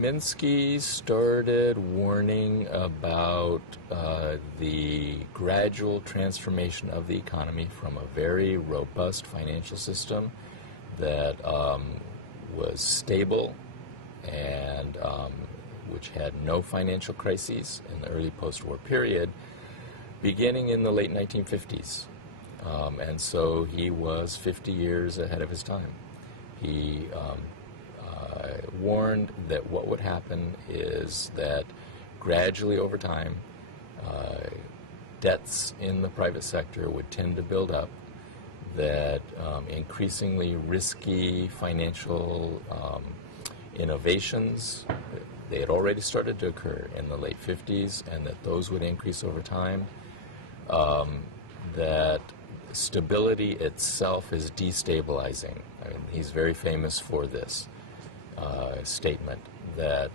Minsky started warning about the gradual transformation of the economy from a very robust financial system that was stable and which had no financial crises in the early post-war period, beginning in the late 1950s. And so he was 50 years ahead of his time. He warned that what would happen is that gradually over time, debts in the private sector would tend to build up, that increasingly risky financial innovations, they had already started to occur in the late 50s, and that those would increase over time, that stability itself is destabilizing. I mean, he's very famous for this statement that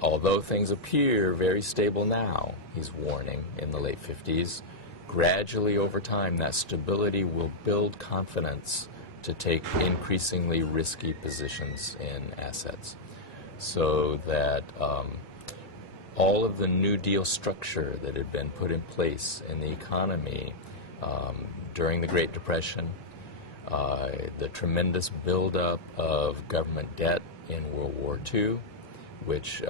although things appear very stable now, he's warning in the late 50s, gradually over time that stability will build confidence to take increasingly risky positions in assets. So that all of the New Deal structure that had been put in place in the economy during the Great Depression, the tremendous buildup of government debt in World War II, which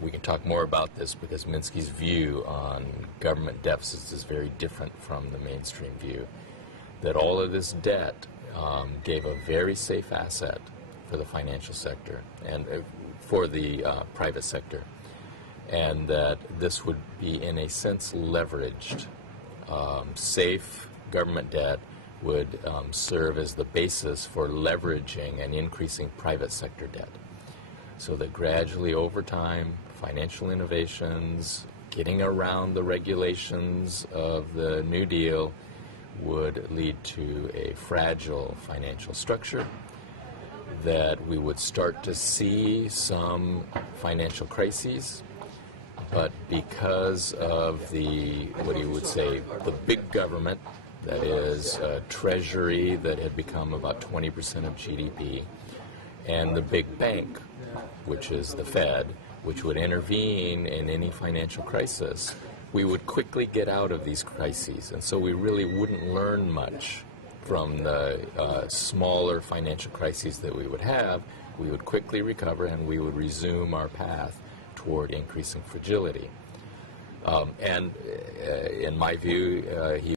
we can talk more about this because Minsky's view on government deficits is very different from the mainstream view, that all of this debt gave a very safe asset for the financial sector and for the private sector, and that this would be in a sense leveraged. Safe government debt would serve as the basis for leveraging and increasing private sector debt. So that gradually over time, financial innovations, getting around the regulations of the New Deal would lead to a fragile financial structure, that we would start to see some financial crises, but because of the, what you would say, the big government, that is Treasury that had become about 20% of GDP, and the big bank, which is the Fed, which would intervene in any financial crisis, we would quickly get out of these crises. And so we really wouldn't learn much from the smaller financial crises that we would have. We would quickly recover and we would resume our path toward increasing fragility. And in my view, he